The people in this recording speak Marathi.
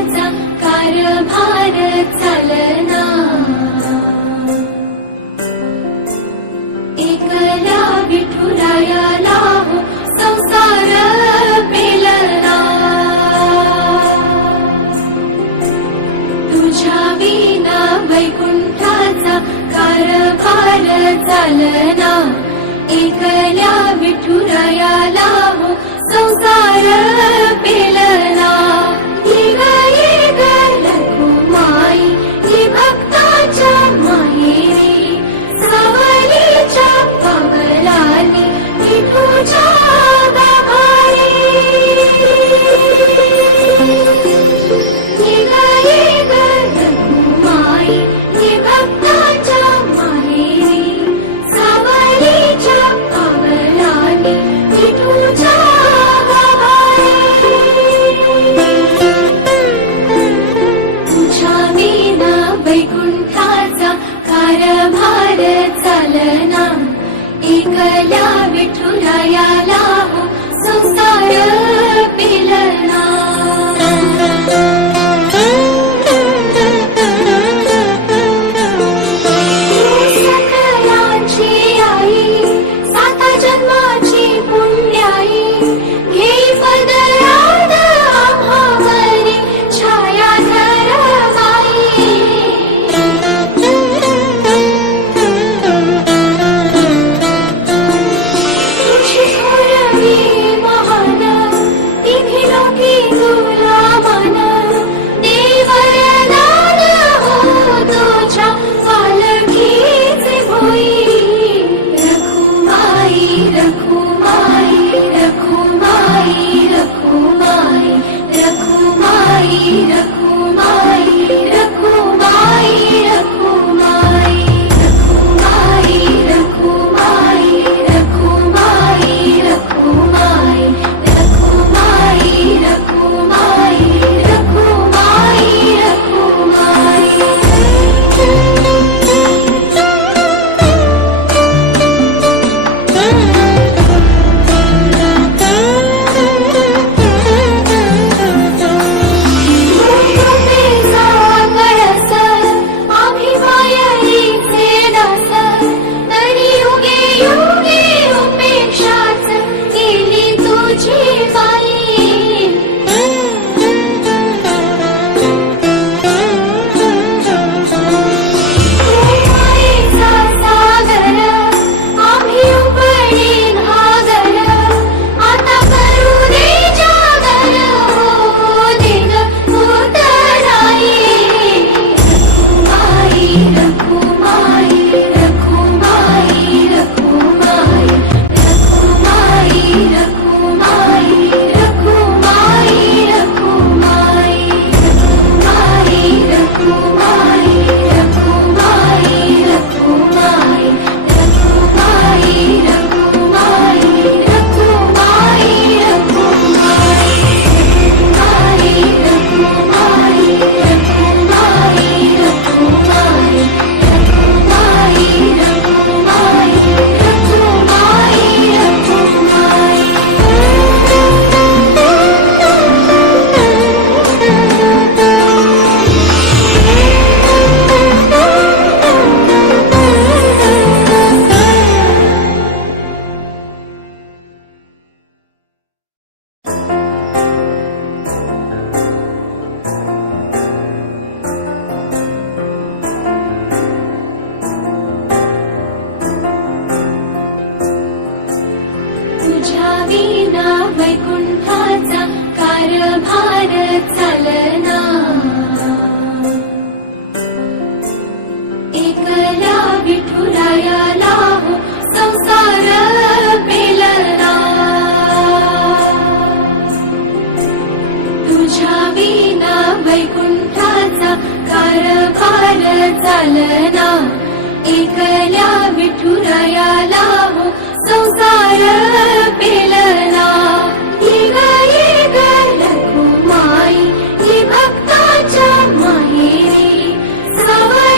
वैकुंठाचा कारभार चालना, एकल्या विठुरायाला हो संसार पेलना, तुझ्या विना वैकुंठाचा कारभार चालना, एकल्या विठुरायाला हो संसार पेलना. ये ग ये ग रखुमाई, ये भक्ताच्या माहेरी, सावलीच्या पगलानी विठूच्या गाभारी. ये ग ये ग रखुमाई, ये भक्ताच्या माहेरी, सावलीच्या पगलानी विठूच्या गाभारी. तुझ्या विना वैकुंठाचा कारभार चालना, एकल्या विठुरायाला हो संसार पेलना. सकलांची आई, सात जन्माची पुण्याई, घेई पदरात आम्हावरी छाया धरवाई. तुझी थोरवी महान, तिन्ही लोकी तुला मान, देवरदान हो तुझ्या पालखीचे भोई. रखुमाई रखुमाई रखुमाई रखुमाई रखुमाई रखुमाई रखुमाई रखुमाई रखुमाई रखुमाई रखुमाई रखुमाई रखुमाई रखुमाई रखुमाई रखुमाई. कळस आम्ही मायरीचे दास, तरी युगे युगे उपेक्षाच केली तुझी बाई. मायेचा सागर आम्ही उपडी भागर, आता करू दे जागर हो दिन उतराई. रखुमाई रखुमाई रखुमाई रखुमाई रखुमाई रखुमाई रखुमाई रखुमाई रखुमाई रखुमाई रखुमाई रखुमाई रखुमाई रखुमाई रखुमाई तुझ्या विना वैकुंठाचा कारभार चालना, एकल्या विठुरायाला हो संसार पेलना. तुझ्या विना वैकुंठाचा कारभार चालना, एकल्या विठुरायाला हो संसार पेलना.